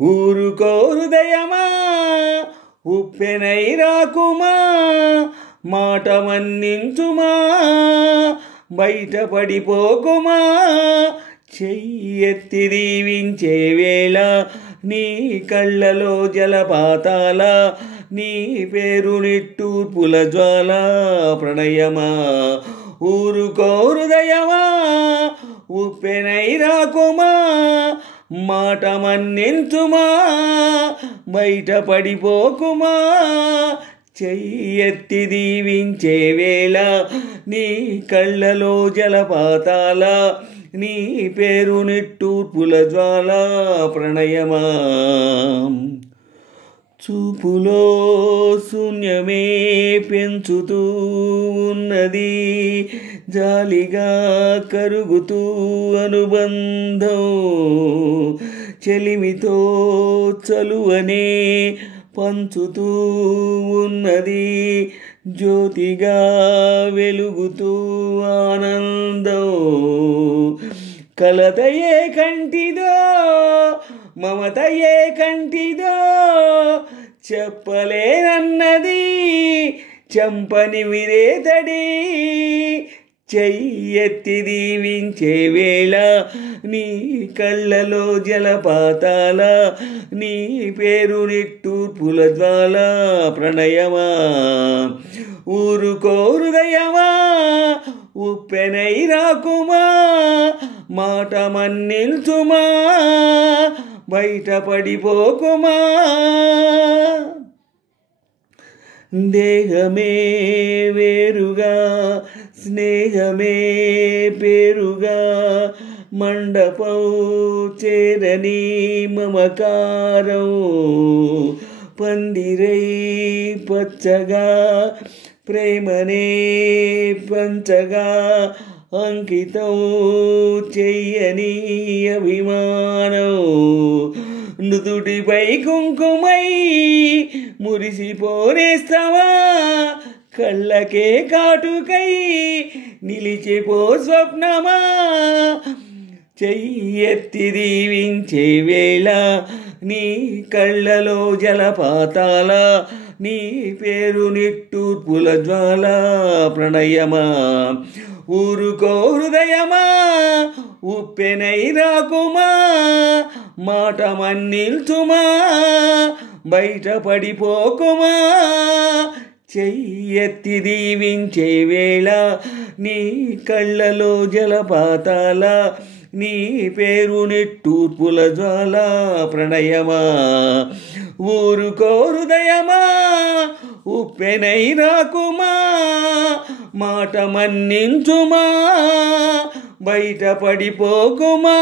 ఊరుకో హృదయమా ఉప్పెనై రాకుమా, మాట మన్నించుమా, బయటపడిపోకుమా. చెయ్యెత్తి దీవించే వేళ నీ కళ్ళలో జలపాతాల, నీ పేరు నిట్టూర్పుల జ్వాల ప్రణయమా. ఊరుకో హృదయమా ఉప్పెనై రాకుమా, మాట మన్నించుమా, బయటపడిపోకుమా. చెయ్యెత్తి దీవించే వేళ నీ కళ్ళలో జలపాతాల, నీ పేరు నిట్టూర్పుల జ్వాల ప్రణయమా. చూపులో శూన్యమే పెంచుతూ ఉన్నది, జాలిగా కరుగుతూ అనుబంధం. చెలిమితో చలువనే పంచుతూ ఉన్నది, జ్యోతిగా వెలుగుతూ ఆనందం. కలతయే కంటిదో మమతయే కంటిదో, చెప్పలేనన్నది చెంపని విరేతడి. చెయ్యెత్తి దీవించే వేళ నీ కళ్ళలో జలపాతాల, నీ పేరు నిట్టూర్పుల జ్వాల ప్రణయమా. ఊరుకో హృదయమా ఉప్పెనై రాకుమా, మాట మన్నించుమా, బయటపడిపోకుమా. దేహమే వేరుగా స్నేహమే పేరుగా, మండపం చేరని మమకారం. పందిరై పచ్చగా ప్రేమనే పంచగా, అంకితం చెయ్యని అభిమానం. నుదుటిపై కుంకుమై మురిసిపోనేస్తావా, కళ్ళకే కాటుకై నిలిచిపో స్వప్నమా. చెయ్యెత్తి దీవించే వేళ నీ కళ్ళలో జలపాతాల, నీ పేరు నిట్టూర్పుల జ్వాల ప్రణయమా. ఊరుకో హృదయమా ఉప్పెనై రాకుమా, మాట మన్నిల్చుమా, బయటపడిపోకుమా. చెయ్యెత్తి దీవించే వేళ నీ కళ్ళలో జలపాతాల, నీ పేరు నిట్టూర్పుల జ్వాల ప్రణయమా. ఊరుకో హృదయమా ఉప్పెనై రాకుమా, మాట మన్నించుమా, బయటపడిపోకుమా.